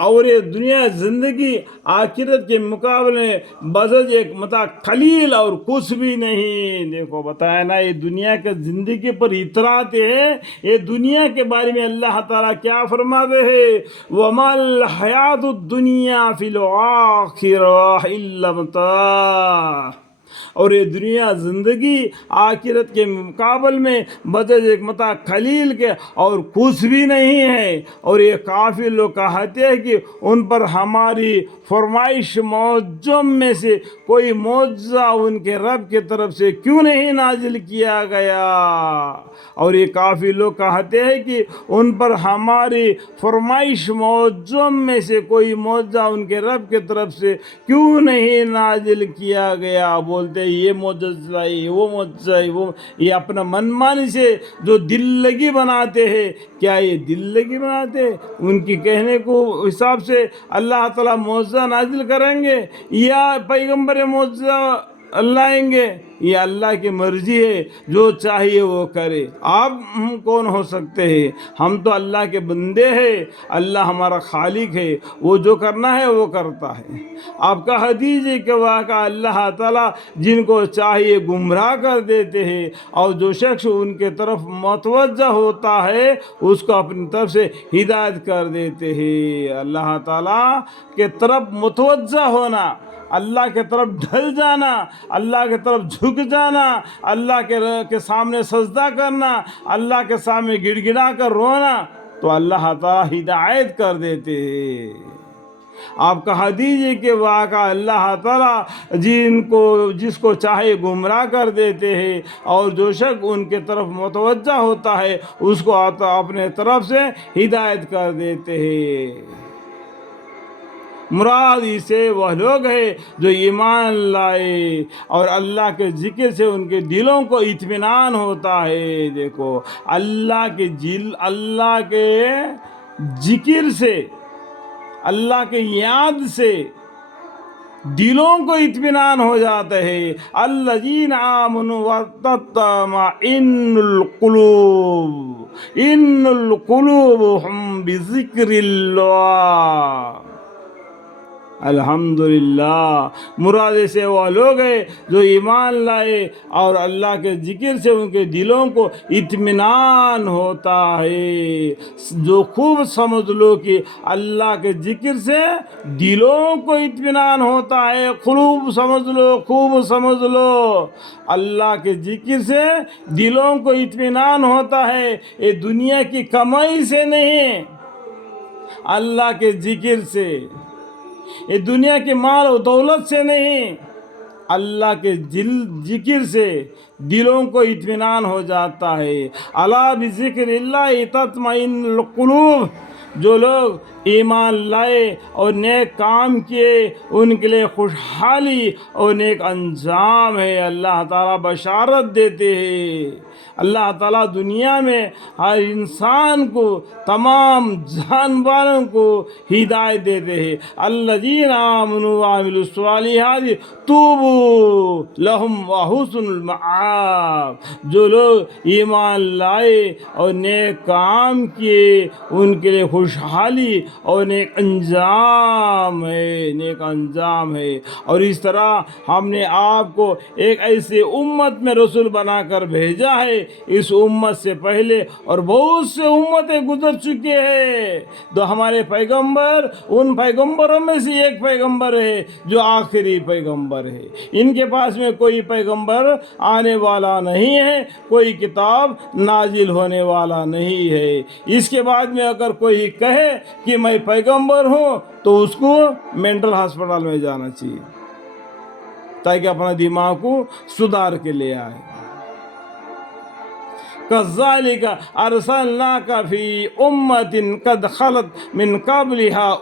اور یہ دنیا زندگی آخرت کے مقابلے میں بجز ایک متاع قلیل اور کچھ بھی نہیں. دیکھو بتایا نا یہ دنیا کے زندگی پر اتراتے ہیں. یہ دنیا کے بارے میں اللہ تعالیٰ کیا فرماتے ہیں؟ وَمَا الْحَيَاةُ الدُّنْيَا فِي الْآخِرَةِ إِلَّا مَتَاعٌ. اور یہ دنیا زندگی آخرت کے مقابل میں بجز ایک متاع قلیل کے اور کچھ بھی نہیں ہے. اور یہ کافی لوگ کہتے ہیں کہ ان پر ہماری فرمائش معجم میں سے کوئی معجزہ ان کے رب کی طرف سے کیوں نہیں نازل کیا گیا. اور یہ کافی لوگ کہتے ہیں کہ ان پر ہماری فرمائش معجم میں سے کوئی معجزہ ان کے رب کی طرف سے کیوں نہیں نازل کیا گیا. بولتے یہ معجزہ ہے، وہ معجزہ ہے، وہ یہ اپنا من مانی سے جو دل لگی بناتے ہیں. کیا یہ دل لگی بناتے ہیں؟ ان کی کہنے کو حساب سے اللہ تعالیٰ معجزہ نازل کریں گے یا پیغمبر معجزہ لائیں گے؟ یہ اللہ کی مرضی ہے، جو چاہیے وہ کرے. آپ ہم کون ہو سکتے ہیں؟ ہم تو اللہ کے بندے ہیں. اللہ ہمارا خالق ہے، وہ جو کرنا ہے وہ کرتا ہے. آپ کا حدیث ہے کہ واقعہ اللہ تعالیٰ جن کو چاہیے گمراہ کر دیتے ہیں، اور جو شخص ان کے طرف متوجہ ہوتا ہے اس کو اپنی طرف سے ہدایت کر دیتے ہیں. اللہ تعالیٰ کے طرف متوجہ ہونا، اللہ کے طرف ڈھل جانا، اللہ کے طرف جھک جانا، اللہ کے سامنے سجدہ کرنا، اللہ کے سامنے گڑ گڑا کر رونا، تو اللہ تعالیٰ ہدایت کر دیتے ہیں. آپ کہا دیجئے کہ واقعہ اللہ تعالیٰ جس کو چاہے گمراہ کر دیتے ہیں، اور جو شخص ان کے طرف متوجہ ہوتا ہے اس کو اپنے طرف سے ہدایت کر دیتے ہیں. مراد اسے وہ لوگ ہیں جو ایمان لائے اور اللہ کے ذکر سے ان کے دلوں کو اطمینان ہوتا ہے. دیکھو اللہ کے ذکر سے، اللہ کے یاد سے دلوں کو اطمینان ہو جاتا ہے. الذین آمنوا وتطمئن القلوب ان القلوب بذکر اللہ. الحمدللہ. مراد سے وہ لوگ ہیں جو ایمان لائے اور اللہ کے ذکر سے ان کے دلوں کو اطمینان ہوتا ہے. جو خوب سمجھ لو کہ اللہ کے ذکر سے دلوں کو اطمینان ہوتا ہے. خوب سمجھ لو، خوب سمجھ لو. اللہ کے ذکر سے دلوں کو اطمینان ہوتا ہے. یہ دنیا کی کمائی سے نہیں، اللہ کے ذکر سے. یہ دنیا کے مال و دولت سے نہیں، اللہ کے ذکر سے دلوں کو اطمینان ہو جاتا ہے. الا بذکر اللہ تطمئن القلوب. جو لوگ ایمان لائے اور نیک کام کیے ان کے لیے خوشحالی اور نیک انجام ہے. اللہ تعالیٰ بشارت دیتے ہیں. اللہ تعالیٰ دنیا میں ہر انسان کو، تمام جانوروں کو ہدایت دیتے ہیں. الذین آمنوا وعملوا الصالحات طوبی لہم وحسن المآب. جو لوگ ایمان لائے اور نیک کام کیے ان کے لیے خوشحالی اور نیک انجام ہے، نیک انجام ہے. اور اس طرح ہم نے آپ کو ایک ایسے امت میں رسول بنا کر بھیجا ہے. اس امت سے پہلے اور بہت سے امتیں گزر چکے ہیں. تو ہمارے پیغمبر ان پیغمبروں میں سے ایک پیغمبر ہے جو آخری پیغمبر ہے. ان کے پاس میں کوئی پیغمبر آنے والا نہیں ہے، کوئی کتاب نازل ہونے والا نہیں ہے. اس کے بعد میں اگر کوئی کہے کہ میں پیغمبر ہوں تو اس کو مینٹل ہاسپٹل میں جانا چاہیے تاکہ اپنا دماغ کو سدھار کے لے آئے. كذلك أرسلناك في أمة قد خلت من قبلها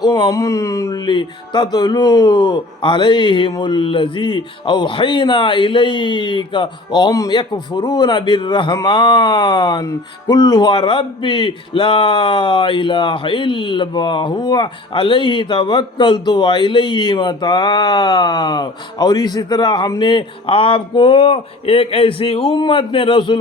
لتتلو عليهم الذي أوحينا إليك وهم يكفرون بالرحمن قل هو ربي لا إله إلا هو عليه توكلت وإليه متاب. اور اسی طرح ہم نے آپ کو ایک ایسی امت میں رسول